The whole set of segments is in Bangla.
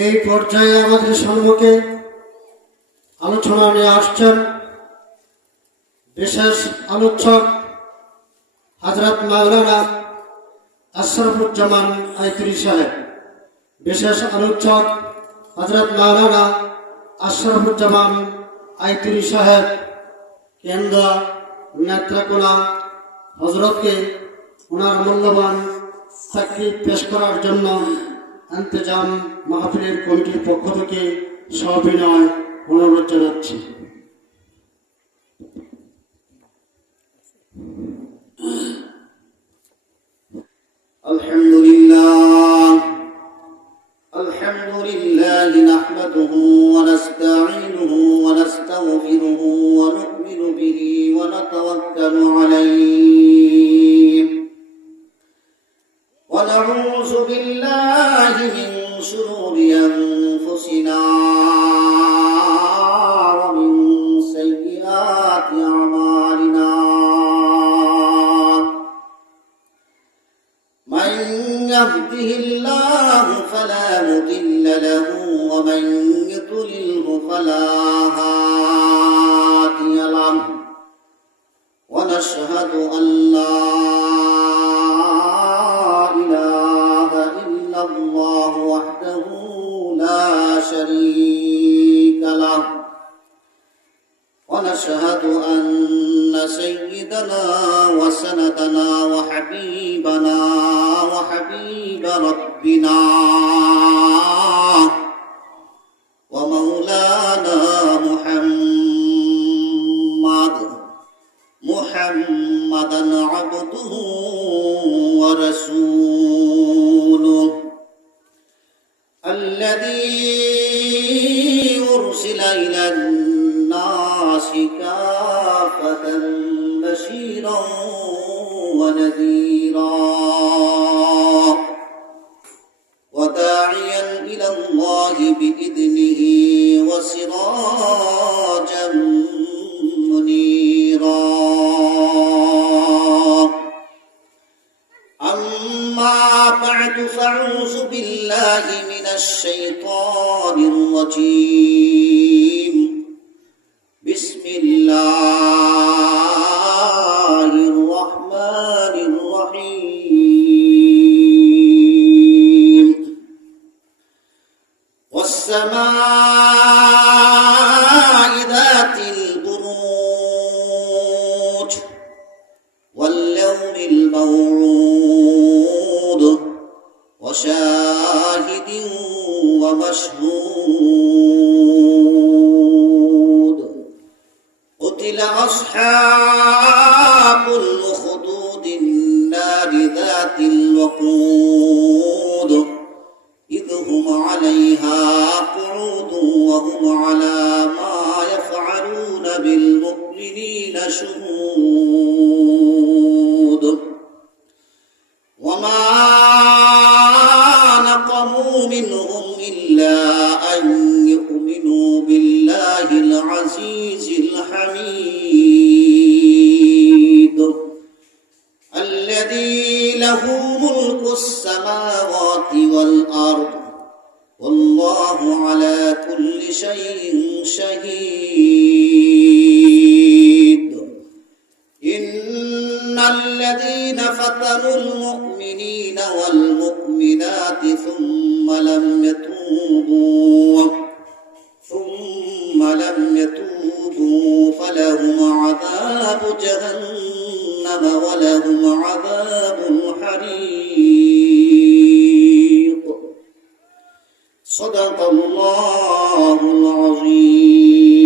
এই পর্যায়ে আমাদের সম্মুখে আলোচনা নিয়ে আসছেন বিশেষ আলোচক হযরত মাওলানা আশরাফুজ্জামান আইতরি সাহেব। বিশেষ আলোচক হযরত মাওলানা আশরাফুজ্জামান আইতরি সাহেব কেন্দ্র নেত্রকোনা হযরতকে ওনার মূল্যবান তাকরীর পেশ করার জন্য ইন্তজাম মাহফিলের কমিটির পক্ষ থেকে সবিনয় অনুরোধ জানাচ্ছি। আলহামদুলিল্লাহ নাহমাদুহু ওয়া নাস্তাঈনুহু ওয়া নাস্তাগফিরুহু ওয়া নু'মিনু বিহি ওয়া নাতাওয়াক্কালু আলাইহি ওয়া নাউযু বিল্লাহি মিন শুরুরি আনফুসিনা ওয়া মিন সাইয়্যাতি আমালিনা। من يهده الله فلا مضل له ومن يضلله فلا هادي له ونشهد أن لا إله إلا الله وحده لا شريك له ونشهد أن سيدنا وسندنا وحبيبنا وحبيب ربنا ومولانا محمدا عبده ورسوله الذي أرسل إلى الناس كافة بشيرا ونذيرا وداعيا إلى الله بإذنه وسراجا منيرا. أما بعد فأعوذ بالله من الشيطان الرجيم. بسم الله الرحمن الرحيم. والسماء ذات البروج واليوم الموعود وشاهد ومشهود. قتل أصحاب الأخدود النار ذات الوقود إذ هم عليها قعود وهم على ما يفعلون بالمؤمنين شهود. وما نقموا منهم إلا أن يؤمنوا بالله العزيز الحميد الذي له ملك السماوات والأرض والله على كل شيء شهيد. إن الذين فتنوا المؤمنين والمؤمنات ثم لم يتوبوا فلهم عذاب جهنم ولهم عذاب الحريق. صدق الله العظيم.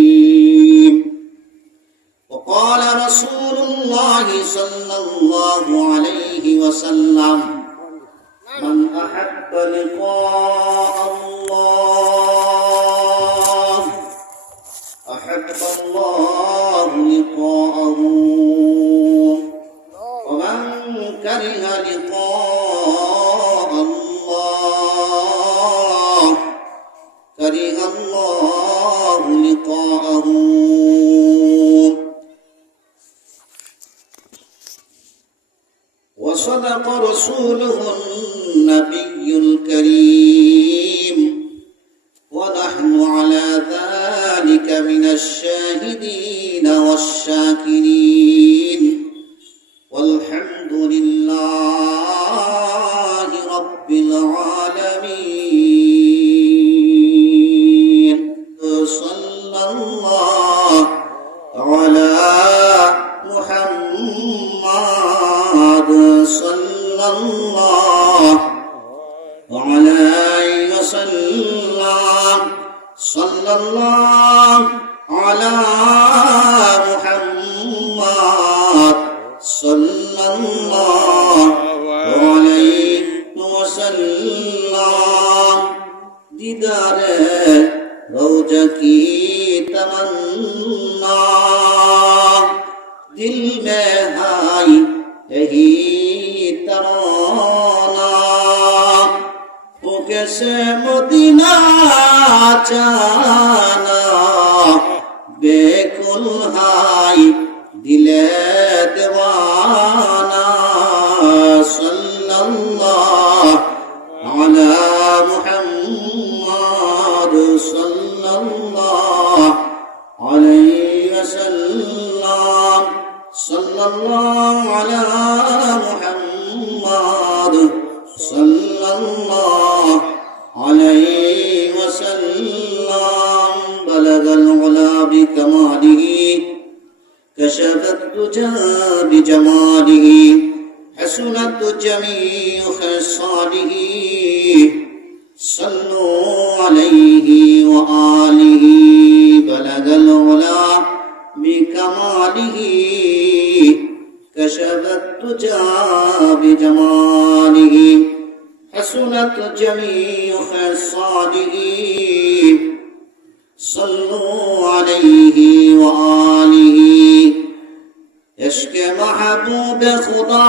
وقال رسول الله صلى الله عليه وسلم: من أحب لقاء الله أحب الله لقاءه ومن كره لقاء الله كره الله لقاءه. وصدق رسوله النبي الكريم العالمين صلى الله على محمد صلى الله عليه وسلم صلى الله على محمد صلى الله عليه وسلم दीदार रोजा की तमन्ना दिल में हाई यही तराना वो कैसे मदीना जाना बेकुल हाई दिले दीवाना सल्लल्लाहु ala Muhammad sallallahu alayhi wa sallam sallallahu ala Muhammad sallallahu alayhi wa sallam balagal ula bi kamalihi kashafat duja bi jamalihi حسنت جميع خصاله صلوا عليه وآله بلغ العلا بكماله كشف الدجى بجماله حسنت جميع خصاله صلوا عليه وآله عشق محبوب خدا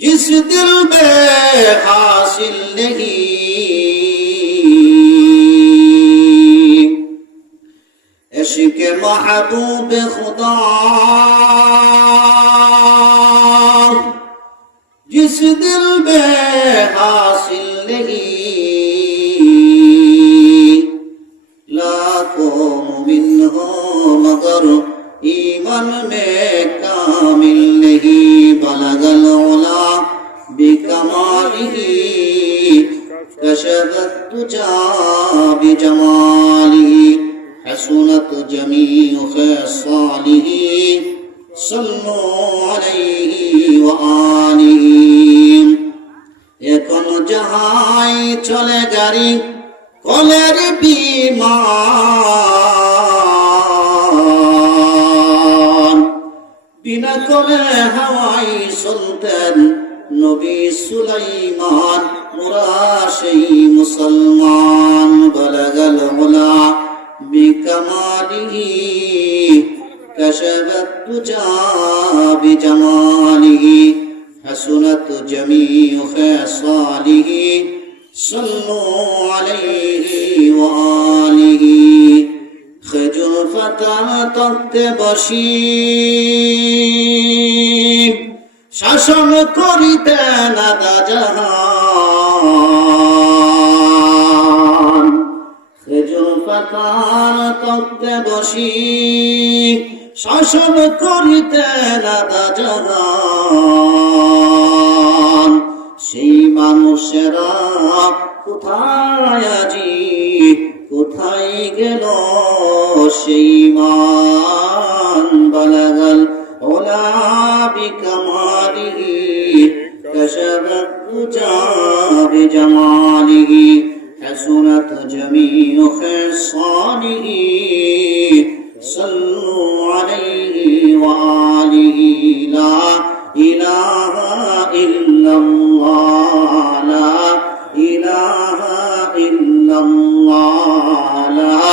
जिस दिल में हासिल नहीं इश्क महबूब खुदा जिस दिल में हासिल नहीं लाखों मुमिन हो मगर ईमान में कामिल नहीं बलगल उला बिकमालिही कशफत तुजा बिजमालिही हसनत जमीउ खसालिही सल्लु अलैहि व आलिहि এখন যাহাই চলে গাড়ি কলের বিমান বিনা কলে হাওয়াই চলতেন নবী সুলাইমান মোরা সেই মুসলমান বলগল উলা বিকমালিহি কশফত তুজা বিজমালিহি حسنت جميع خصاله صلوا عليه وآله خجل فتى তক্ত বসি শাসন করিতেন আদা জাহান খেজুর পাতার তক্ত বসি শাসন করিতেন আদা জাহান সেই মানুষেরা কোথায় আজি কোথায় গেল সেই মান বলগল ওলা বিকমালিহি কশফত তুজা বিজমালিহি حسنت جميع خصاله صلوا عليه وآله لا إله إلا الله لا إله إلا الله لا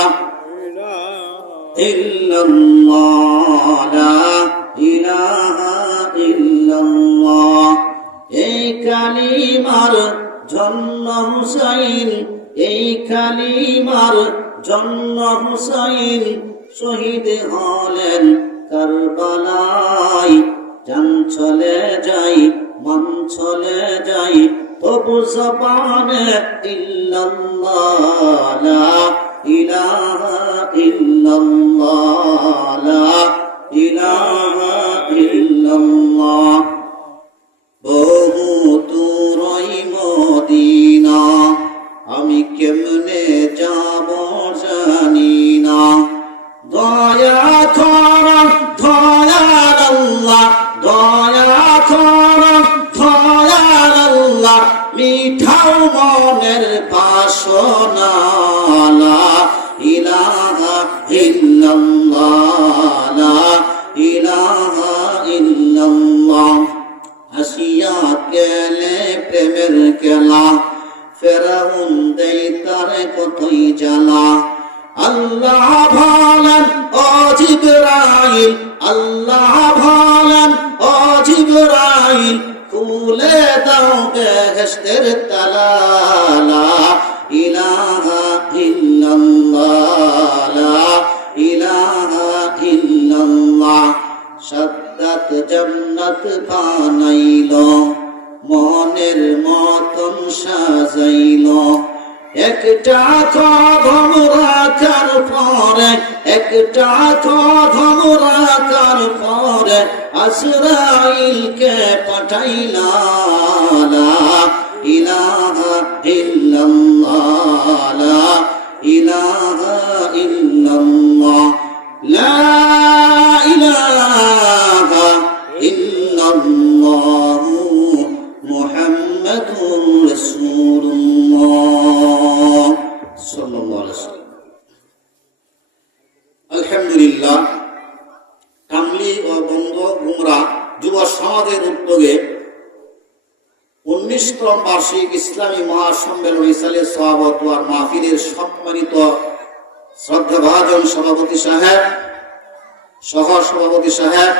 إلا الله لا إله إلا الله এই কালিমার জন্য হুসাইন এই কালিমার জন্য হুসাইন শহীদ হলেন কারবালায় জান চলে যাই মন চলে যাই তবু জবানে ইল্লাল্লাহ লা ইলাহা ইল্লাল্লাহ লা ইলাহা ইল্লাল্লাহ হাসিয়া গেলে প্রেমের খেলা, ফেরাউন দেই তারে কতই জ্বালা। আল্লাহ বলেন ও জিবরাইল, আল্লাহ বলেন ও জিবরাইল, খুলে দাও বেহেশতের তালা। লা ইলাহা ইল্লাল্লাহ, লা ইলাহা ইল্লাল্লাহ। সাদ্দাত জান্নাত বানাইলো, মনের মতন সাজাইলো। একটা কদম রাখার পরে, একটা কদম রাখার পরে আজরাইলকে পাঠাইলা। লা ইলাহা ইল্লাল্লাহ, লা ইলাহা ইল্লাল্লাহ, লা ইলাহা ইল্লাল্লাহ মুহাম্মাদুর রাসূলুল্লাহ সাল্লাল্লাহু আলাইহি ওয়াসাল্লাম। আলহামদুলিল্লাহ, কামলি ও বন্ধ গুমরা যুব সমাজের উদ্যোগে 19তম বার্ষিক ইসলামী মহাসম্মেলন ইসালে সওয়াবত ওয়ার মাহফিলের সম্মানিত শ্রদ্ধাভাজন সভাপতি সাহেব, সহ সভাপতি সাহেব,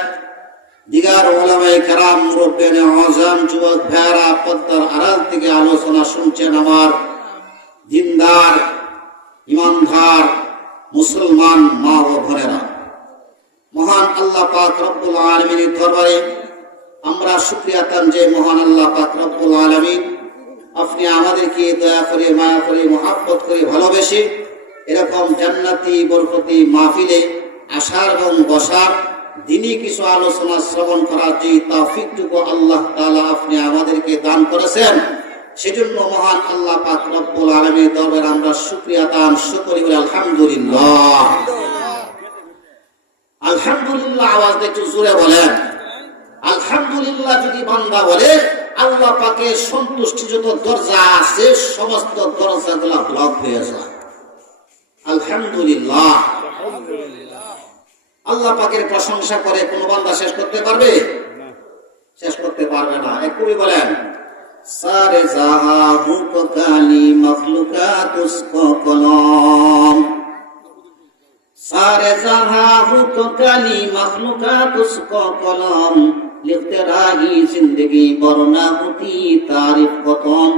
দিগার ওলামায়ে কেরাম, মুরব্বিয়ানে আযম, যুবক ভাইয়েরা, পর্দার আড়াল থেকে আলোচনা শুনছেন আমার দিনদার ইমানদার মুসলমান মা ও বোনেরা। মহান আল্লাহ পাক রব্বুল আলামিনের দরবারে আমরা শুকরিয়া আদান যে মহান আল্লাহ পাক রব্বুল আলামিন আপনি আমাদেরকে দয়া করে, মায়া করে, মহব্বত করে, ভালোবেসে এরকম জান্নাতি বরকতি মাহফিলে আসার এবং বসার, দিনই কিছু আলোচনা শ্রবণ করার যে তৌফিকটুকু আল্লাহ তাআলা আপনি আমাদেরকে দান করেছেন, সেজন্য মহান আল্লাহ পাক রব্বুল আলামিনের দরবারে আমরা শুকরিয়া আদান শুকরি বলি আলহামদুলিল্লাহ। আলহামদুলিল্লাহ আওয়াজটা একটু জোরে বলেন। আলহামদুলিল্লাহ যদি বান্দা বলে, আল্লাহ পাকের সন্তুষ্টি যত দরজা আছে সমস্ত দরজাগুলো ব্লক হয়ে যায়। আলহামদুলিল্লাহ। আল্লাহ পাকের প্রশংসা করে কোন বান্দা শেষ করতে পারবে? শেষ করতে পারবে না। এক কবি বলেন, সারে জাহা হুক কালি মখলুকাত উসকো কলম, सारे जहां हुक्म काली मखलूकात उसको कलम, लिखते रही जिंदगी वरना होती तारीफ खत्म,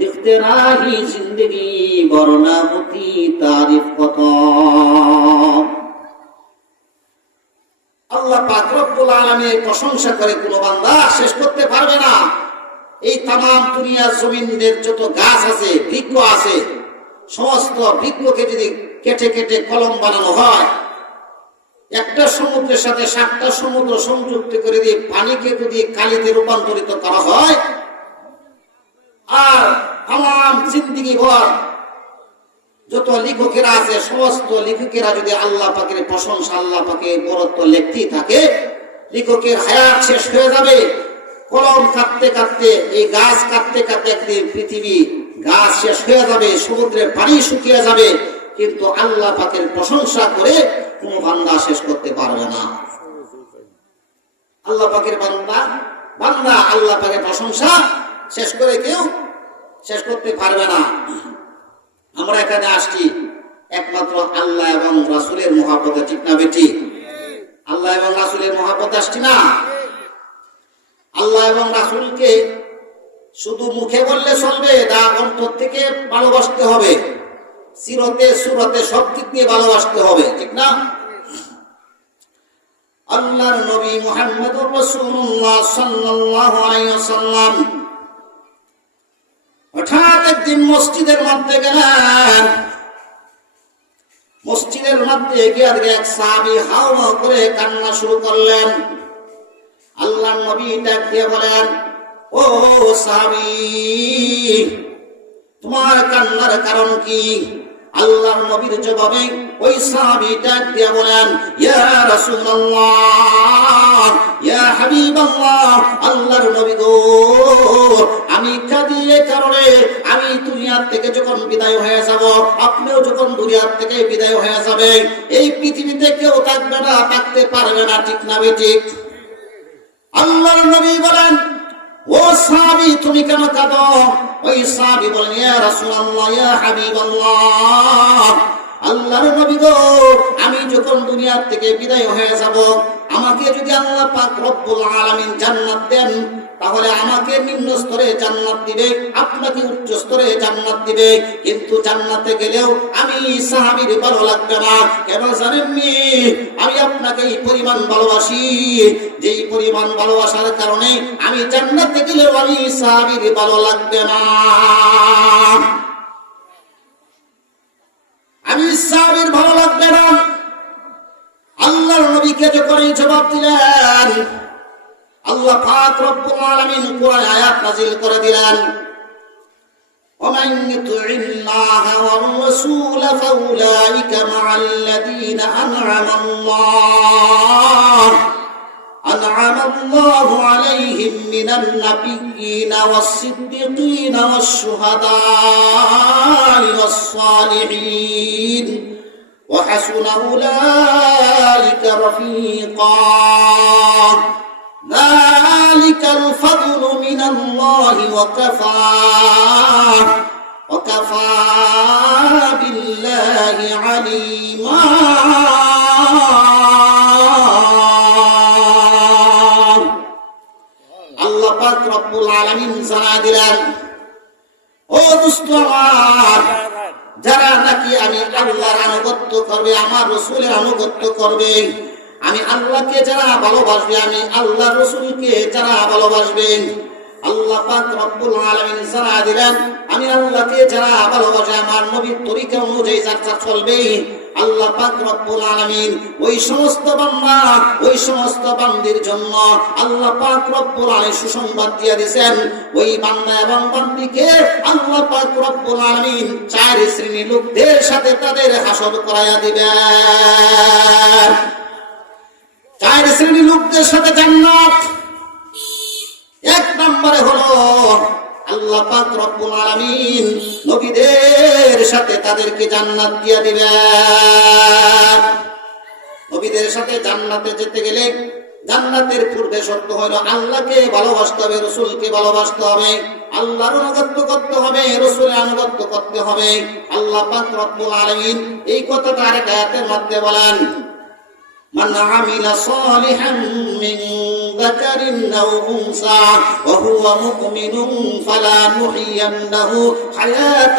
लिखते रही जिंदगी वरना होती तारीफ खत्म। আল্লাহ পাক রব্বুল আলামিনের প্রশংসা করে কোন বান্দা শেষ করতে পারবে না। এই তামাম দুনিয়ার জমিনের যত গাছ আছে, বৃক্ষ আছে, সমস্ত বৃক্ষকে যদি কেটে কেটে কলম বানানো হয়, একটা সমুদ্রের সাথে 7টা সমুদ্র সংযুক্ত করে দিয়ে পানিকে যদি কালিতে রূপান্তরিত করা হয়, আর তামাম জিন্দেগি ভর যত লেখকেরা আছে সমস্ত লেখকেরা যদি আল্লাহ পাকের প্রশংসা, আল্লাহ পাকের বরত্ব লিখতেই থাকে, লেখকের হায়াত শেষ হয়ে যাবে। কলম কাটতে কাটতে, এই গাছ কাটতে কাটতে একদিন পৃথিবী গাছ শেষ হয়ে যাবে, সমুদ্রের পানি শুকিয়ে যাবে, কিন্তু আল্লাহ পাকের প্রশংসা করে কোন বান্দা শেষ করতে পারবে না। আল্লাহ পাকের বান্দা আল্লাহ পাকের প্রশংসা শেষ করে কেউ শেষ করতে পারবে না। আমরা এখানে আসছি একমাত্র আল্লাহ এবং রাসূলের মহব্বতে, ঠিক না বেটি? আল্লাহ এবং রাসূলের মহব্বতে আসছি না। আল্লাহ এবং রাসূলকে শুধু মুখে বললে চলবে না, অন্তর থেকে ভালোবাসতে হবে, সিরতে সুরতে সব দিক দিয়ে ভালোবাসতে হবে, ঠিক না? আল্লাহর নবী মুহাম্মদুর রাসূলুল্লাহ সাল্লাল্লাহু আলাইহি ওয়াসাল্লাম হঠাৎ একদিন মসজিদের মধ্যে গেলেন। মসজিদের মধ্যে গিয়ে এক সাহাবী হাওয়া করে কান্না শুরু করলেন। আল্লাহর নবী ডাক দিয়ে বলেন, ও সাহাবী, তোমার কান্নার কারণ কি? আল্লাহর নবীর জবাবে ওই সাহাবী ডাক দিয়ে বলেন, ইয়া রাসূলুল্লাহ, ইয়া হাবিবাল্লাহ, আল্লাহর নবী গো, আমি কাঁদি এই কারণে, আমি দুনিয়া থেকে যখন বিদায় হয়ে যাব, আপনিও যখন দুনিয়া থেকে বিদায় হয়ে যাবেন, এই পৃথিবীতে কেউ থাকবে না, থাকতে পারবে না, ঠিক না বেঠিক? আল্লাহর নবী বলেন, ও সাহাবী তুমি কেন কাঁদো? ওই সাহাবী বলেন, ইয়া রাসূলুল্লাহ, ইয়া হাবিবাল্লাহ, আল্লাহর নবী গো, আমি যখন দুনিয়া থেকে বিদায় হয়ে যাব, আমাকে যদি আল্লাহ পাক রব্বুল আলামিন জান্নাত দেন, তাহলে আমাকে নিম্ন স্তরে জান্নাত দিবে, আপনাকে উচ্চ স্তরে জান্নাত দিবে। কিন্তু জান্নাতে গেলেও আমি সাহাবীর ভালো লাগবে না। কেন জানেননি? আমি আপনাকে এই পরিমাণ ভালোবাসি, যেই পরিমাণ ভালোবাসার কারণে আমি জান্নাতে গেলেও আমি সাহাবীর ভালো লাগবে না। আমি সাহাবীর ভালো লাগবে না। আল্লাহর নবীকে যখন জবাব দিলেন, আল্লাহ পাক রব্বুল আলামিন কোরআন আয়াত নাযিল করে দিলেন, ومن يطع الله والرسول فأولئك مع الذين أنعم الله عليهم من النبيين والصديقين والشهداء والصالحين وحسن أولئك رفيقا ذلك الفضل من الله وكفى بالله عليما আল্লাহ পাক রব্বুল আলামিন জানায় দিলেন, ও দোস্ত আমার, যারা নাকি আমি আল্লাহর আনুগত্য করবে, আমার রাসূলের আনুগত্য করবে, আমি আল্লাহকে যারা ভালোবাসবে, আমি আল্লাহ রাসূলকে যারা ভালোবাসবে, আল্লাহ পাক রব্বুল আলামিন জানায় দিলেন, আমি আল্লাহকে যারা ভালোবাসে, আমার নবীর তরিকা অনুযায়ী যারা চলবে, আল্লাহ পাক রব্বুল আলামিন ওই সমস্ত বান্দা, ওই সমস্ত বান্দির জন্য আল্লাহ পাক রব্বুল আলামিন সুসংবাদ দিয়ে দিয়েছেন, ওই বান্দা এবং বান্দিকে আল্লাহ পাক রব্বুল আলামিন চার শ্রেণীর লোকদের সাথে তাদের হাসর করায়া দিবেন। চার শ্রেণীর লোকদের সাথে জান্নাত। এক নম্বরে হলো আল্লাহ পাক রব্বুল আলামিন নবীদের সাথে তাদেরকে জান্নাত দিয়ে দিবেন। নবীদের সাথে জান্নাতে যেতে গেলে জান্নাতের পূর্বে শর্ত হলো আল্লাহকে ভালোবাসতে হবে, রাসূলকে ভালোবাসতে হবে, আল্লাহর আনুগত্য করতে হবে, রাসূলের আনুগত্য করতে হবে। আল্লাহ পাক রব্বুল আলামিন এই কথাটা আরেক আয়াতের মধ্যে বলেন, من عمل صالحا من ذكر أو أنثى وهو مؤمن فلنحيينه حياة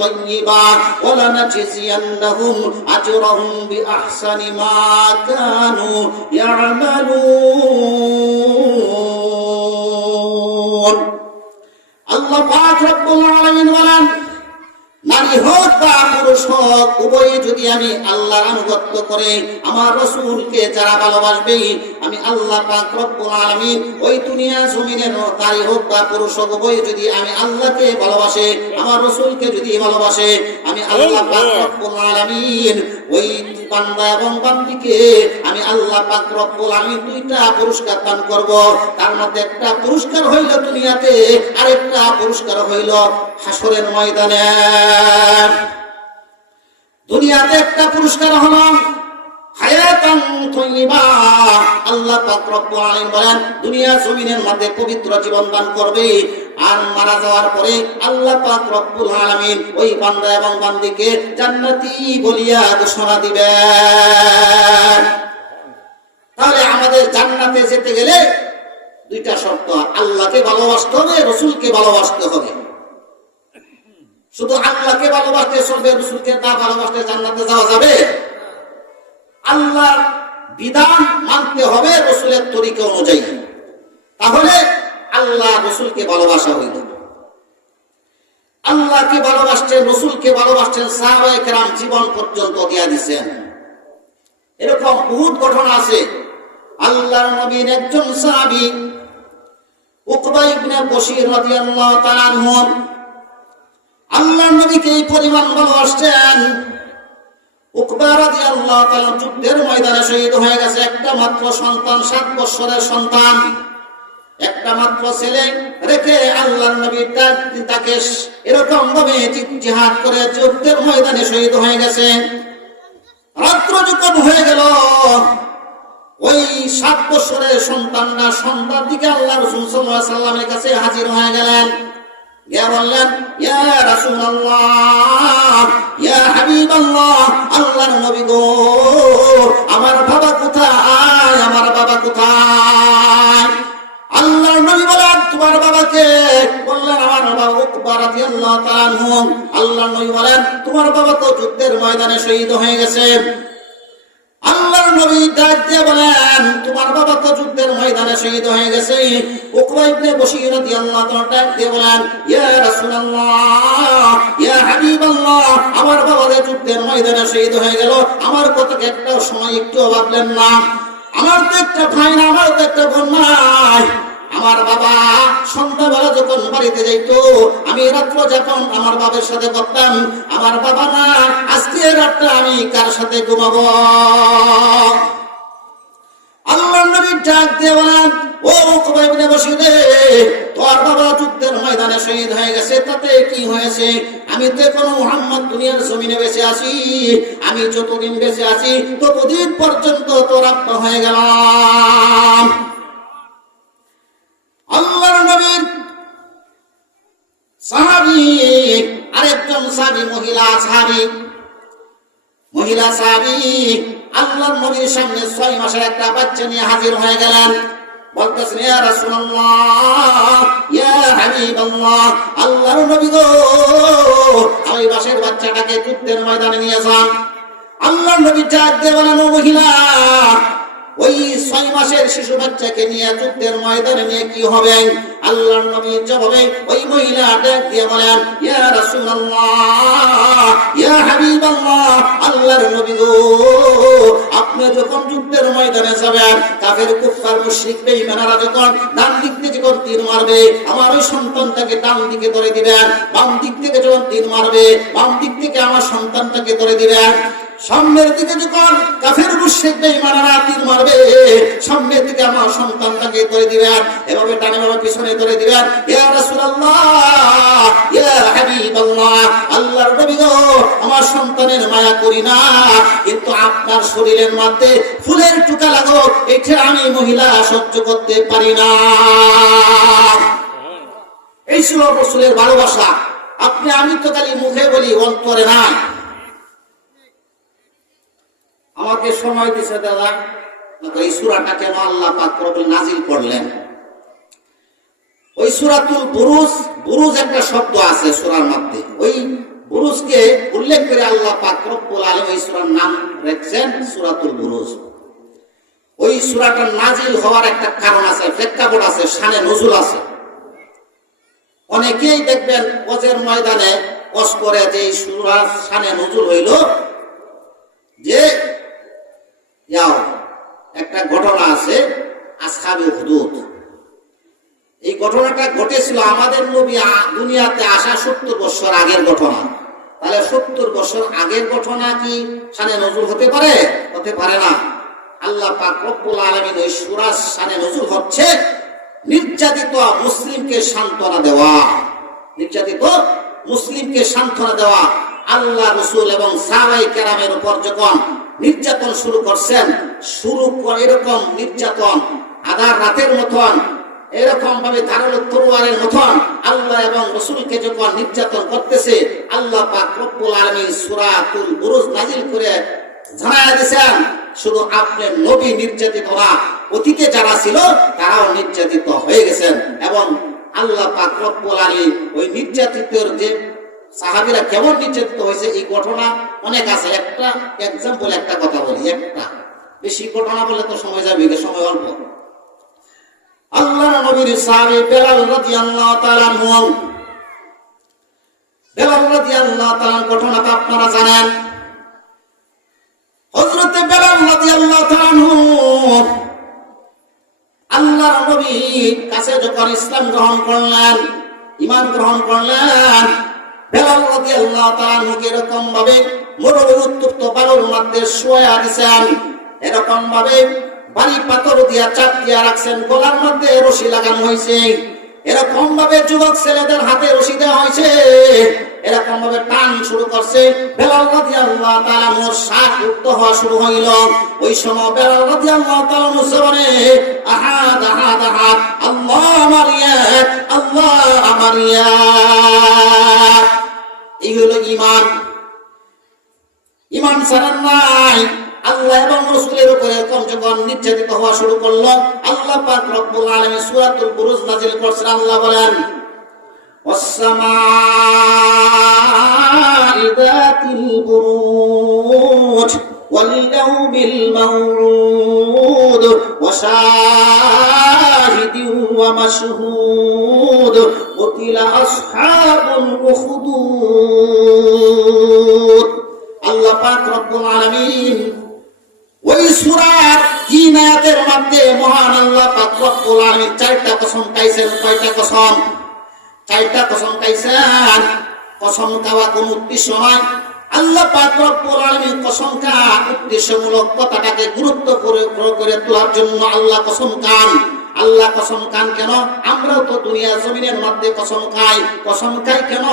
طيبة ولنجزينهم أجرهم بأحسن ما كانوا يعملون الله পাক রব্বুল আলামিন বলেন, নারী হোক বা পুরুষ হোক, উভয়ে যদি আমি আল্লাহর আনুগত্য করে আমার রাসূলকে যারা ভালোবাসবে, আমি আল্লাহ পাক রব্বুল আলামিন ওই দুনিয়া জমিনের নারী হোক বা পুরুষ হোক, উভয়ে যদি আমি আল্লাহকে ভালোবাসে, আমার রাসূলকে যদি ভালোবাসে, আমি আল্লাহ পাক রব্বুল আলামিন ওই বান্দা এবং বান্দিকে আমি আল্লাহ পাক রব্বুল আলামিন দুইটা পুরস্কার দান করব। তার মধ্যে একটা পুরস্কার হইল দুনিয়াতে, আরেকটা পুরস্কার হইল হাসরের ময়দানে। দুনিয়াতে একটা পুরস্কার হলো হায়াতান তাইয়্যিবা। আল্লাহ পাক রব্বুল আলামিন বলেন, দুনিয়া জমিনের মধ্যে পবিত্র জীবন দান করবে, আর মারা যাওয়ার পরে আল্লাহ পাক রব্বুল আলামিন ওই বান্দা এবং বান্দিকে জান্নাতি বলিয়া ঘোষণা দিবেন। তাহলে আমাদের জান্নাতে যেতে গেলে দুইটা শর্ত, আল্লাহকে ভালোবাসতে হবে, রাসূলকে ভালোবাসতে হবে। শুধু আল্লাহকে ভালোবাসতে চলবে, রাসূলকে না ভালোবাসতে জান্নাতে যাওয়া যাবে? আল্লাহর বিধান মানতে হবে রাসূলের তরিকা অনুযায়ী, তাহলে আল্লাহ রাসূলকে ভালোবাসা হইল। আল্লাহকে ভালোবাসছেন, রাসূলকে ভালোবাসছেন, সাহাবায়ে কেরাম জীবন পর্যন্ত দিয়া দিয়েছেন। এরকম বহুত ঘটনা আছে। আল্লাহর নবীর একজন সাহাবী উকবা ইবনে বশির রাদিয়াল্লাহু তাআলা আনহু আল্লাহর নবীকে এই পরিমাণ ভালোবাসতেন। উকবা রাদিয়াল্লাহু তাআলা যুদ্ধের ময়দানে শহীদ হয়ে গেছে। একটা মাত্র সন্তান, 7 বছরের সন্তান, একটা মাত্র ছেলে রেখে আল্লাহর নবী তাকে এরকম ভাবে জিহাদ করে যুদ্ধের ময়দানে শহীদ হয়ে গেছে। রাত্র যখন হয়ে গেল, ওই 7 বছরের সন্তানরা সন্ধ্যার দিকে আল্লাহ রাসূল সাল্লাল্লাহু আলাইহি সাল্লামের কাছে হাজির হয়ে গেলেন। গিয়ে বললেন, ইয়া রাসূলুল্লাহ, ইয়া হাবিবাল্লাহ, আল্লাহর নবী গো, আমার বাবা কোথায়, আমার বাবা কোথায়? আল্লাহর নবী বলেন, তোমার বাবাকে? বললেন, আমার বাবা উকবা রাদিয়াল্লাহু তাআলা আনহু। আল্লাহর নবী বলেন, তোমার বাবা তো যুদ্ধের ময়দানে শহীদ হয়ে গেছে। আল্লাহর নবী ডাক দিয়ে বলেন, তোমার বাবা তো যুদ্ধের ময়দানে শহীদ হয়ে গেছে। উকবা ইবনে বশীর রাদিয়াল্লাহু তাআলা ডাক দিয়ে বলেন, ইয়া রাসূলুল্লাহ, ইয়া হাবিবাল্লাহ, আমার বাবা যে যুদ্ধের ময়দানে শহীদ হয়ে গেল, আমার কথা একটা সময় একটু ভাবলেন না? আমার তো একটা ভাই না, আমার তো একটা বোন নাই। আমার বাবা সন্ধ্যাবেলা যখন বাড়িতে যাইতো, আমি রাত্র যখন আমার বাবার সাথে করতাম, আমার বাবা না, আজকে রাতটা আমি কার সাথে ঘুমাবো? আল্লাহর নবী ডাক দিয়ে বলেন, ও উকবা ইবনে বশীর, তোর বাবা যুদ্ধের ময়দানে শহীদ হয়ে গেছে, তাতে কি হয়েছে? আমি তো এখনো মুহাম্মদ দুনিয়ার জমিনে বেঁচে আছি। আমি যতদিন বেঁচে আছি ততদিন পর্যন্ত তোর আব্বা হয়ে গেলাম। আল্লাহর নবীর সাহাবী আরেকজন সাহাবী, মহিলা সাহাবী আল্লাহর নবীর সামনে 6 মাসের একটা বাচ্চা নিয়ে হাজির হয়ে গেলেন। বলতেছেন, ইয়া রাসূলুল্লাহ, ইয়া হাবিবাল্লাহ, আল্লাহর নবী গো, ওই মাসের বাচ্চাটাকে যুদ্ধের ময়দানে নিয়ে যান। আল্লাহর নবী ডাক দিয়ে বলেন, ও মহিলা, ওই 6 মাসের শিশু বাচ্চাকে নিয়ে যুদ্ধের ময়দানে নিয়ে কি হবে? আল্লাহর নবী জবাবে ওই মহিলা ডাক দিয়ে বলেন, ইয়া রাসূলুল্লাহ, ইয়া হাবিবাল্লাহ, আল্লাহর নবী গো, আপনি যখন যুদ্ধের ময়দানে যাবেন, কাফের কুফার মুশরিক বেঈমানরা যখন ডান দিক থেকে যখন তীর মারবে, আমার ওই সন্তানটাকে ডান দিকে ধরে দিবেন। বাম দিক থেকে যখন তীর মারবে, বাম দিক থেকে আমার সন্তানটাকে ধরে দিবেন। সামনের দিকে যখন কাফের মুশরিক বেঈমানরা তীর মারবে, সামনের দিকে আমার সন্তানটাকে ধরে দিবেন। এভাবে ডানে বামে পিছনে ধরে দিবেন। ইয়া রাসূলুল্লাহ, ইয়া হাবিবাল্লাহ, আল্লাহর নবী গো, আমার সন্তানের মায়া করি না, কিন্তু আপনার শরীরের মধ্যে ফুলের টুকা লাগো, এটা আমি মহিলা সহ্য করতে পারি না। এই ছিল রাসূলের ভালোবাসা। আমি তো খালি মুখে বলি, অন্তরে নাই। আমাকে সময় দিছে দাদা, এই সূরাটা কেন আল্লাহ পাক রব্বুল নাজিল করলেন? ওই সূরাতুল বুরুজ, বুরুজ একটা শব্দ আছে সূরার মধ্যে, ওই বুরুজকে উল্লেখ করে আল্লাহ পাক রব্বুল আলামিন এই সূরার নাম রেখেছেন সূরাতুল বুরুজ। ওই সূরাটার নাজিল হওয়ার একটা কারণ আছে, প্রেক্ষাপট আছে, শানে নজুল আছে। অনেকেই দেখবেন ওয়াজের ময়দানে কস করে যে এই সূরার শানে নজুল হইল যে একটা ঘটনা আছে, আসহাবে হুদুদ। এই ঘটনাটা ঘটেছিল আমাদের নবী দুনিয়াতে আসা 70 বছর আগের ঘটনা। তাহলে 70 বছর আগের ঘটনা কি শানে নজুল হতে পারে? হতে পারে না। আল্লাহ পাক রব্বুল আলামিন ওই সূরার শানে নজুল হচ্ছে নির্যাতিত মুসলিমকে সান্ত্বনা দেওয়া, নির্যাতিত মুসলিমকে সান্ত্বনা দেওয়া। আল্লাহ রাসূল এবং সাহাবায়ে কেরামের উপর যখন নির্যাতন শুরু করছেন, এরকম নির্যাতন আধার রাতের মতন, এরকম ভাবে ধারালো তরোয়ারের মতন আল্লাহ এবং রাসূলকে যখন নির্যাতন করতেছে, আল্লাহ পাক রব্বুল আলামিন সূরাতুল বুরুজ নাযিল করে জানায়া দিয়েছেন, শুধু আপনার নবী নির্যাতিত না, অতীতে যারা ছিল তারাও নির্যাতিত হয়ে গেছেন। এবং আল্লাহ পাক রব্বুল আলামিন ওই নির্যাতিতদের যে সাহাবীরা কেমন নির্যাতিত হয়েছে এই ঘটনা অনেক আছে। একটা এক্সাম্পল, একটা কথা বলি, একটা বেশি ঘটনা বলে তো সময় যাবে, সময় অল্প। আল্লাহর নবীর সাহাবী বেলাল রাদিয়াল্লাহু তাআলা আনহু, বেলাল রাদিয়াল্লাহু তাআলা ঘটনা তো আপনারা জানেন। হযরত বেলাল রাদিয়াল্লাহু তাআলা আনহু আল্লাহর নবীর কাছে যখন ইসলাম গ্রহণ করলেন, ঈমান গ্রহণ করলেন, বেলাল রাদিয়াল্লাহু তাআলা আনহুকে এরকম ভাবে মরুভূমির উত্তপ্ত বালুর মধ্যে শোয়া দিয়েছেন, এরকম ভাবে বাড়ি পাথর দিয়া চাপ দিয়া রাখছেন, গলার মধ্যে রশি লাগানো হয়েছে, এরকম ভাবে যুবক ছেলেদের হাতে রশি দেওয়া হয়েছে, এরকম ভাবে টান শুরু করছে। বেলাল রাদিয়াল্লাহু তাআলা আনহুর শ্বাস রুদ্ধ হওয়া শুরু হইল। ওই সময় বেলাল রাদিয়াল্লাহু তাআলা আনহু জবানে আহাদ আহাদ আহাদ, আল্লাহ আমার ইয়াক, আল্লাহ আমার ইয়াক। এই হলো ঈমান। ঈমান ছাড়া নাই। আল্লাহ এবং রাসূলের উপরে এরকম যখন নির্যাতিত হওয়া শুরু করলো, আল্লাহ পাক রব্বুল আলামিন সূরাতুল বুরুজ নাযিল করছেন। আল্লাহ বলেন ওয়াস-সামাই যাতিল বুরুজ ওয়াল ইয়াউমিল মাউউদ ওয়া শাহিদিন ওয়া মাশহুদ কুতিলা আসহাবুল উখদুদ। আল্লাহ পাক রব্বুল আলামিন ওই সূরার ৩ আয়াতের মধ্যে মহান আল্লাহ পাক রব্বুল আলামিন ৪টা কসম খাইছেন। কয়টা কসম? ৪টা কসম খাইছেন। কসম খাওয়া কোন উদ্দেশ্য নয়। আল্লাহ পাক রব্বুল আলামিন কসম খাওয়া উদ্দেশ্যমূলক কথাটাকে গুরুত্ব করে তোলার জন্য আল্লাহ কসম খান। আল্লাহ কসম খান কেন? আমরাও তো দুনিয়া জমিনের মধ্যে কসম খাই। কসম খাই কেন?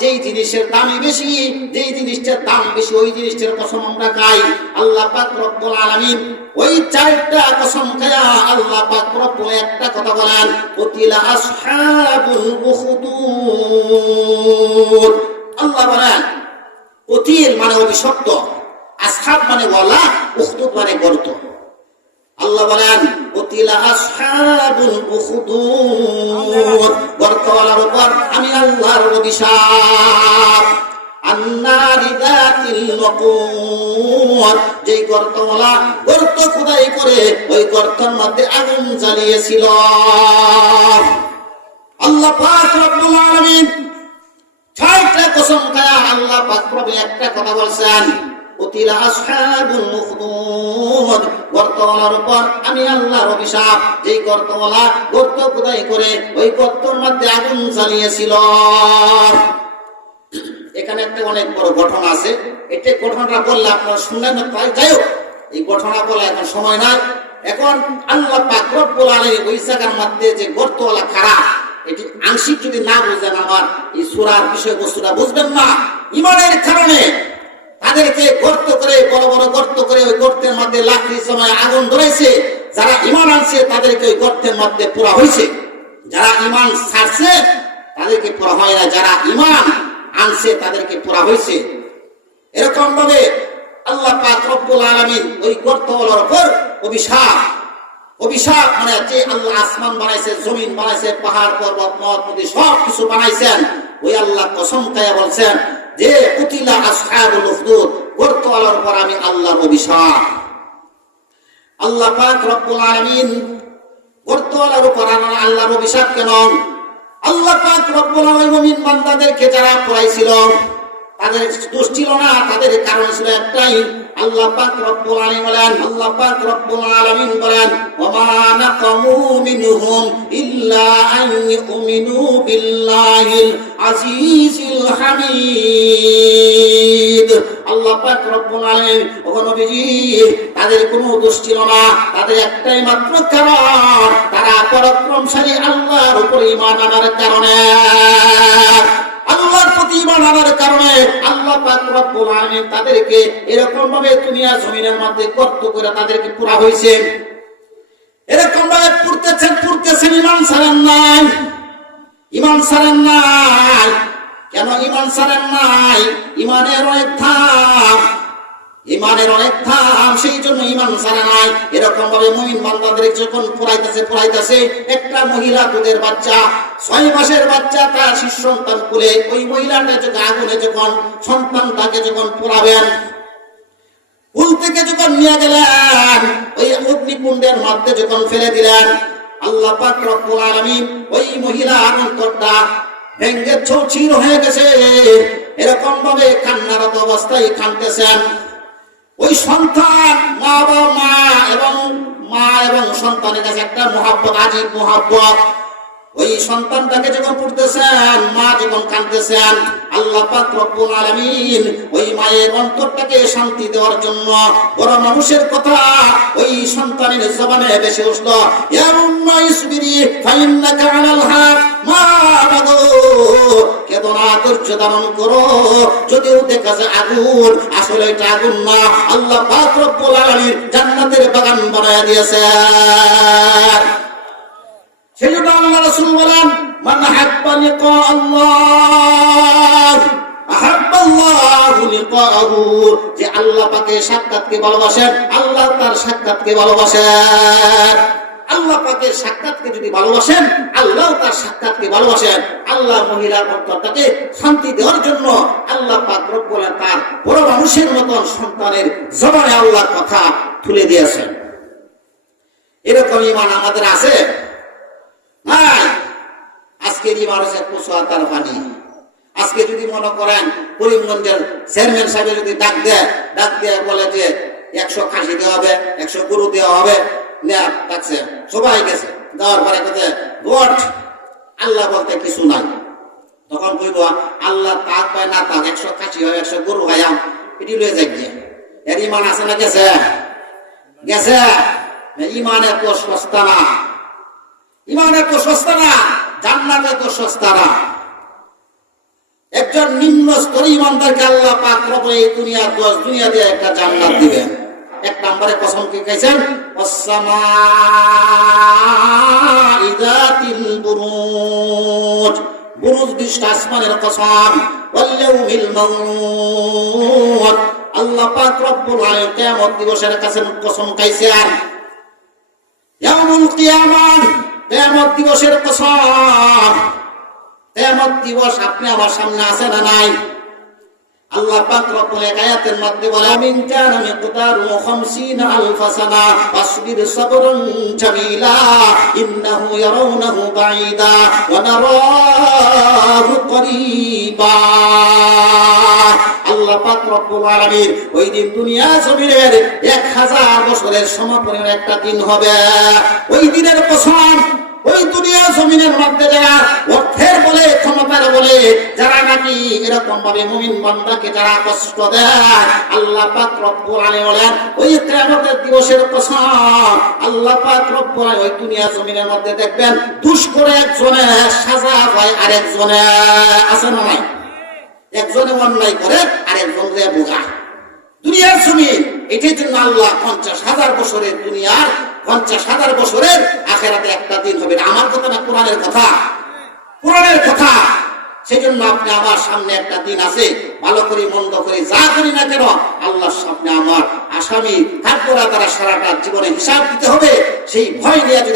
যেই জিনিসের দামই বেশি, যেই জিনিসটার দাম বেশি, ওই জিনিসটার কসম আমরা খাই। আল্লাহ পাক রব্বুল আলামিন ওই ৪টা কসম খায়া আল্লাহ পাক রব্বুল একটা কথা বলেন, কুতিলা আসহাবুল উখদুদ। আল্লাহ বলেন কুতিল মানে অভিশপ্ত, আসহাব মানে ওয়ালা, উখদুদ মানে গর্ত। আল্লাহ বলেন কুতিলা আসহাবুল উখদুদ, গর্তওয়ালার উপর আমি আল্লাহর অভিশাপ। আন্নারি যাতিল ওয়াকুর, যেই গর্তওয়ালা গর্ত খোদাই করে ওই গর্তের মধ্যে আগুন জ্বালিয়েছিল। আল্লাহ পাক রব্বুল আলামিন ৬টা কসম খায়া আল্লাহ পাক রব্বুল একটা কথা বলছেন, কুতিলা আসহাবুল উখদুদ, গর্তওয়ালার উপর আমি আল্লাহর অভিশাপ। যেই গর্তওয়ালা গর্ত খোদাই করে ওই গর্তের মধ্যে আগুন জ্বালিয়েছিল। এখানে একটা অনেক বড় ঘটনা আছে। এটা ঘটনাটা বললে আপনারা শুনলেন না, যাই হোক এই ঘটনা বলা এখন সময় নাই। এখন আল্লাহ পাক রব্বুল আলামিন ওই জায়গার মধ্যে যে গর্তওয়ালা খারাপ, এটি আংশিক যদি না বুঝেন আমার এই সূরার বিষয়বস্তুটা বুঝবেন না। ঈমানের কারণে তাদেরকে গর্ত করে, বড় বড় গর্ত করে ওই গর্তের মধ্যে লাকড়ির সময় আগুন ধরাইছে। যারা ঈমান আনছে তাদেরকে ওই গর্তের মধ্যে পোড়া হয়েছে। যারা ঈমান ছাড়ছে তাদেরকে পোড়া হয় না, যারা ঈমান আনছে তাদেরকে পোড়া হয়েছে। এরকম ভাবে আল্লাহ পাক রব্বুল আলামিন ওই গর্তওয়ালার উপর অভিশাপ। অভিশাপ মানে যে আল্লাহ আসমান বানাইছে, জমিন বানাইছে, পাহাড় পর্বত নদ নদী সব কিছু বানাইছেন, ওই আল্লাহ কসম খায়া বলছেন যে কুতিলা আসহাবুল উখদুদ, গর্তওয়ালার উপর আমি আল্লাহর অভিশাপ। আল্লাহ পাক রব্বুল আলামিন গর্তওয়ালার উপর আল্লাহর অভিশাপ কেন? আল্লাহ পাক রব্বুল আলামিন মুমিন বান্দাদেরকে যারা পড়াইছিল তাদের দোষ ছিল না, তাদের কারণ ছিল একটাই। আল্লাহ পাক রব্বুল আলামিন বলেন, আল্লাহ পাক রব্বুল আলামিন বলেন ওয়া মা নাকামু মিনহুম ইল্লা আন ইউমিনু বিল্লাহিল আজিজিল হামিদ। আল্লাহ পাক রব্বুল আলামিন ও নবীজি তাদের কোনো দোষ ছিল না, তাদের একটাই মাত্র কারণ, তারা পরাক্রমশালী আল্লাহর উপর ঈমান আনার কারণে, আল্লাহর প্রতি ঈমান আনার কারণে আল্লাহ পাক রব্বুল আলামিন তাদেরকে এরকম ভাবে দুনিয়া জমিনের মধ্যে গর্ত করে তাদেরকে পোড়া হয়েছে। এরকম ভাবে পুড়তেছেন, ঈমান ছাড়েন নাই, ঈমান ছাড়েন নাই। কেন ঈমান ছাড়েন নাই? ঈমানের অনেক ধাপ, ঈমানের অনেক ধাপ, সেই জন্য ঈমান ছাড়ে নাই। এরকম ভাবে মুমিন বান্দাদের যখন পোড়াইতেছে একটা মহিলা দুধের বাচ্চা, ৬ মাসের বাচ্চা, তার শিশু সন্তান কোলে, ওই মহিলাটা যখন আগুনে যখন সন্তানটাকে যখন পোড়াবেন, কুল থেকে যখন নিয়ে গেলেন ওই অগ্নিকুণ্ডের মধ্যে যখন ফেলে দিলেন, আল্লাহ পাক রব্বুল আলামিন ওই মহিলার অন্তরটা ভেঙ্গে চৌচির হয়ে গেছে। এরকম ভাবে কান্নারত অবস্থায় কাঁদতেছেন। ওই সন্তান মা এবং সন্তানের কাছে একটা মহব্বত, আজীব মহব্বত। ওই সন্তানটাকে যখন পড়তেছেন, মা যখন কাঁদতেছেন, আল্লাহ পাক রব্বুল আলামিন ওই মায়ের অন্তরটাকে শান্তি দেওয়ার জন্য বড় মানুষের কথা ওই সন্তানের জবানে ভেসে উঠল, ইয়া উম্মা ইসবিরি ফাইন্নাকা আলাল হক। ধৈর্য ধারণ করো। যদিও দেখা যায় আগুন, আসলে এটা আগুন না, আল্লাহ পাক রব্বুল আলামিন জান্নাতের বাগান বানায় দিয়েছে। সেজন্য আল্লাহ রাসূল বলেন, মান হাব্বা লিকা আল্লাহ আহাব্বাল্লাহু লিকাহু, যে আল্লাহ পাকের সাক্ষাৎকে ভালোবাসেন, আল্লাহ তার সাক্ষাৎকে ভালোবাসেন। আল্লাহ পাকের সাক্ষাৎকে যদি ভালোবাসেন, আল্লাহ তার সাক্ষাৎকে ভালোবাসেন। আল্লাহ মহিলার অন্তরটাকে শান্তি দেওয়ার জন্য আল্লাহ পাক রব্বুল আলামিন তার বড় মানুষের মতন সন্তানের জবানে আল্লাহর কথা তুলে দিয়েছেন। এরকম ঈমান আমাদের আছে নাই? আজকের ঈমান হচ্ছে কুসুয়া তার পানি। আজকে যদি মনে করেন করিমগঞ্জের চেয়ারম্যান সাহেব যদি ডাক দিয়ে বলে যে 100 খাসি দেওয়া হবে, 100 গরু দেওয়া হবে, ডাকছে সবাই গেছে, দেওয়ার পরে কোথায় ভোট, আল্লাহ বলতে কিছু নাই। তখন কইব আল্লাহ তাক পায় না তাক, 100 খাসি হয়, 100 গরু হয়, এটি লয়ে যাই গিয়ে। এর ঈমান আছে না? গেছে গেছে। ঈমান এত সস্তা না, ঈমান এত সস্তা না, জান্নাত এত সস্তা না। একজন নিম্ন স্তরী ইমানদারকে আল্লাহ পাক রব্বুল এই দুনিয়া 10 দুনিয়া দিয়ে একটা জান্নাত দিবেন। এক নম্বরে কসম কি খাইছেন? আসসামাই যাতিল বুরুজ, বুরুজ বিশিষ্ট আসমানের কসম, ওয়াল ইয়াউমিল মাউউদ, আল্লাহ পাক রব্বুল আলামিন কিয়ামত দিবসের কাছে কসম খাইছেন। ইয়াউমুল কিয়ামাহ, কিয়ামত দিবসের কসম। কিয়ামত দিবস আপনি আমার সামনে আছে না নাই? আল্লাহ পাক রব্বুল আয়াতের মধ্যে বলে, মিন কানা মিকদারু 50 আলফ সানা ফাসবির সাবরান জামিলা ইন্নাহু ইয়ারাউনাহু বাঈদা ওয়া নারাহু করিবা। আল্লাহ পাক রব্বুল আলামিন ওই দিন দুনিয়া জমিনের 1000 বছরের সমপরিমাণ একটা দিন হবে। ওই দিনের কসম, ওই দুনিয়া জমিনের মধ্যে যারা অর্থের বলে, ক্ষমতার বলে, যারা নাকি এরকম ভাবে মুমিন বান্দাকে যারা কষ্ট দেয়, আল্লাহ পাক রব্বুল আলামিন বলেন ওই কিয়ামতের দিবসের কসম, আল্লাহ পাক রব্বুল আলামিন ওই দুনিয়া জমিনের মধ্যে দেখবেন দুষ করে একজনে সাজা হয় আরেকজনে, আছে না নাই? একজনে অন্যায় করে আরেকজন যে বোঝায়। দুনিয়ার জমিন, এটার জন্য আল্লাহ 50,000 বছরের দুনিয়ার 50,000 বছরের আখেরাতে একটা দিন হবে। আমার কথা না, কোরআনের কথা, কোরআনের কথা। সেই জন্য আপনি আমার সামনে একটা দিন আছে, ভালো করে মন্দ করে যা করি না কেন আল্লাহর সামনে আমার আসামি, তারপরে তারা সারাটা জীবনে হিসাব দিতে হবে। সেই ভয় নিয়ে যদি